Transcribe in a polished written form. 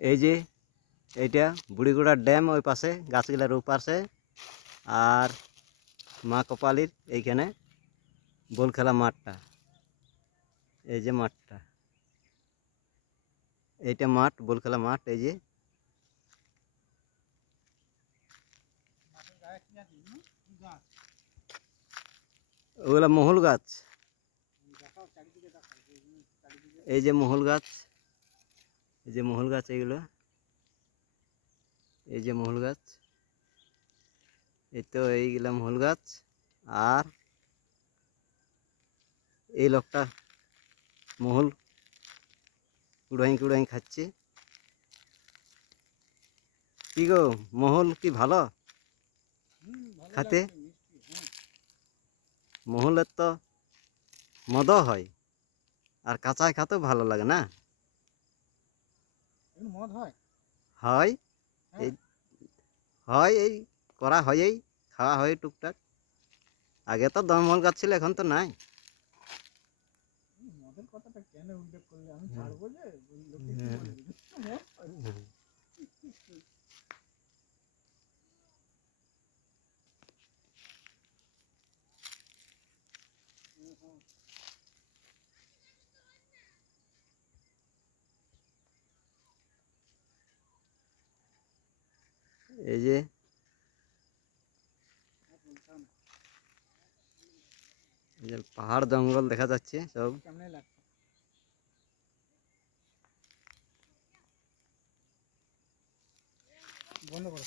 এই যে এইটা বুড়িগোড়ার ড্যাম ওই পাশে, গাছগুলার ওপাশে, আর মা কপালীর এইখানে বল খেলা মাঠটা। এই যে মাঠটা, এইটা মাঠ, বল খেলা মাঠ। এই যে ওগুলা মহুল গাছ। এই যে মহুল গাছ, এই যে মহুল গাছ, এইগুলো এই যে মহুল গাছ। এই তো এইগুলা মহুল গাছ। আর এই লোকটা মহুল কুড়াই কুড়াই খাচ্ছে। কি গো, মহুল কি ভালো খাতে? মহুলের তো মদও হয়, আর কাঁচায় খাতেও ভালো লাগে না? মদ হয়? হয়, এই হয়, এই করা হয়ই, খাওয়া হয় টুকটাক। আগে তো দমহল গাছ ছিল, এখন তো নাই। মদের কথাটা কেন উল্লেখ করলে আমি ছাড়বো যে লোকে কি বলবে মদ হয়? এই যে পাহাড় জঙ্গল দেখা যাচ্ছে সব। কেমন লাগছে? বন্ধ করো।